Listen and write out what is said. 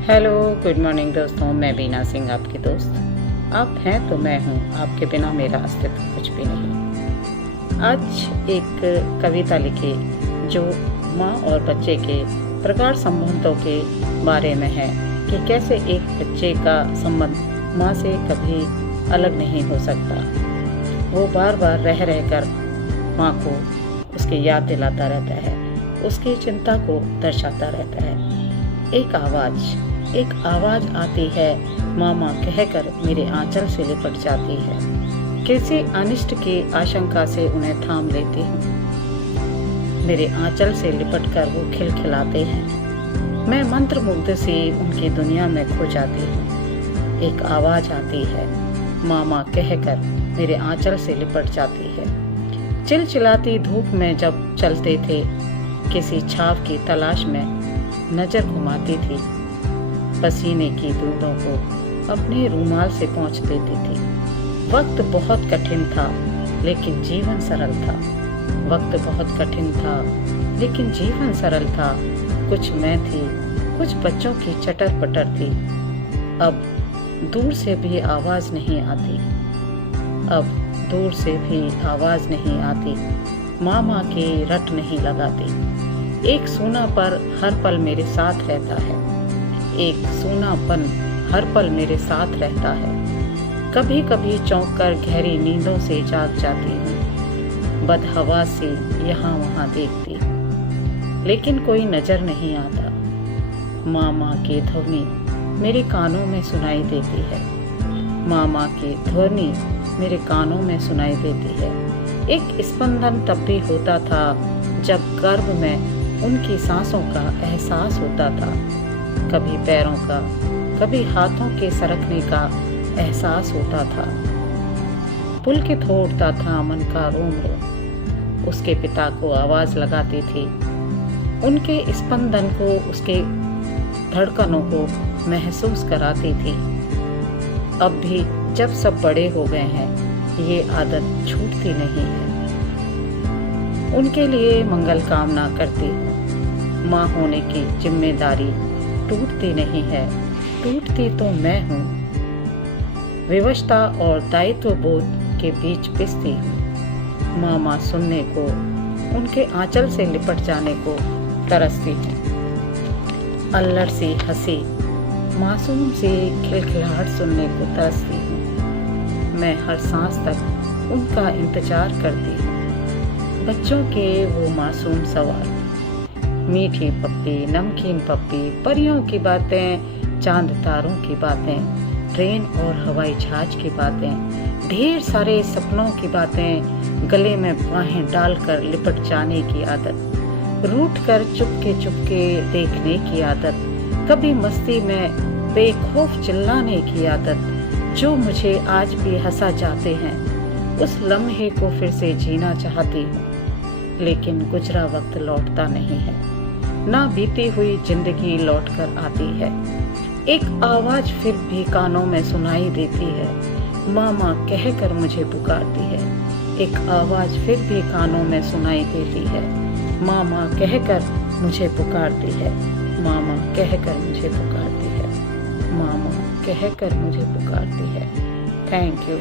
Hello, good morning दोस्तों। मैं बीना सिंह, आपकी दोस्त। आप हैं तो मैं हूँ, आपके बिना मेरा अस्तित्व कुछ भी नहीं। आज एक कविता लिखी जो माँ और बच्चे के प्रगाढ़ संबंधों के बारे में है कि कैसे एक बच्चे का संबंध माँ से कभी अलग नहीं हो सकता। वो बार बार रह कर माँ को उसकी याद दिलाता रहता है, उसकी चिंता को दर्शाता रहता है। एक आवाज आती है, मामा कहकर मेरे आंचल से लिपट जाती है। किसी अनिष्ट की आशंका से उन्हें थाम लेती हूँ। मेरे आंचल से लिपटकर वो खिलखिलाते हैं। मैं मंत्रमुग्ध सी उनकी दुनिया में खो जाती हूँ। एक आवाज आती है, मामा कहकर मेरे आंचल से लिपट जाती है। चिलचिलाती धूप में जब चलते थे, किसी छाव की तलाश में नजर घुमाती थी। पसीने की बूंदों को अपने रूमाल से पोंछ देती थी। वक्त बहुत कठिन था लेकिन जीवन सरल था। वक्त बहुत कठिन था लेकिन जीवन सरल था। कुछ मैं थी, कुछ बच्चों की चटर पटर थी। अब दूर से भी आवाज नहीं आती। अब दूर से भी आवाज नहीं आती। मामा की रट नहीं लगाती। एक सूनापन हर पल मेरे साथ रहता है। एक सूनापन हर पल मेरे साथ रहता है। कभी कभी चौंक कर गहरी नींदों से जाग जाती हूँ। बदहवा से यहाँ वहाँ देखती, लेकिन कोई नजर नहीं आता। मामा की ध्वनि मेरे कानों में सुनाई देती है। मामा की ध्वनि मेरे कानों में सुनाई देती है। एक स्पंदन तब भी होता था जब गर्भ में उनकी सांसों का एहसास होता था। कभी पैरों का, कभी हाथों के सरकने का एहसास होता था। पुलकित हो उठता था मन का रोम रोम। उसके पिता को आवाज लगाती थी, उनके स्पंदन को, उसके धड़कनों को महसूस कराती थी। अब भी जब सब बड़े हो गए हैं, ये आदत छूटती नहीं है। उनके लिए मंगल कामना करती हूँ। माँ होने की जिम्मेदारी टूटती नहीं है, टूटती तो मैं हूँ। विवशता और दायित्व बोध के बीच पिसती हूँ। मामा सुनने को, उनके आंचल से लिपट जाने को तरसती हूँ। अल्लड़ सी हंसी, मासूम सी खिलखिलाहट सुनने को तरसती हूँ। मैं हर सांस तक उनका इंतजार करती हूँ। बच्चों के वो मासूम सवाल, मीठी पप्पी, नमकीन पप्पी, परियों की बातें, चांद तारों की बातें, ट्रेन और हवाई जहाज की बातें, ढेर सारे सपनों की बातें, गले में बाहें डालकर लिपट जाने की आदत, रूठ कर चुपके देखने की आदत, कभी मस्ती में बेखौफ चिल्लाने की आदत, जो मुझे आज भी हंसा जाते हैं। उस लम्हे को फिर से जीना चाहती हूँ, लेकिन गुजरा वक्त लौटता नहीं है। ना बीती हुई जिंदगी लौट कर आती है। एक आवाज फिर भी कानों में सुनाई देती है, मामा कहकर मुझे पुकारती है। एक आवाज फिर भी कानों में सुनाई देती है, मामा कहकर मुझे पुकारती है। मामा कहकर मुझे पुकारती है। मामा कहकर मुझे पुकारती है। Thank you.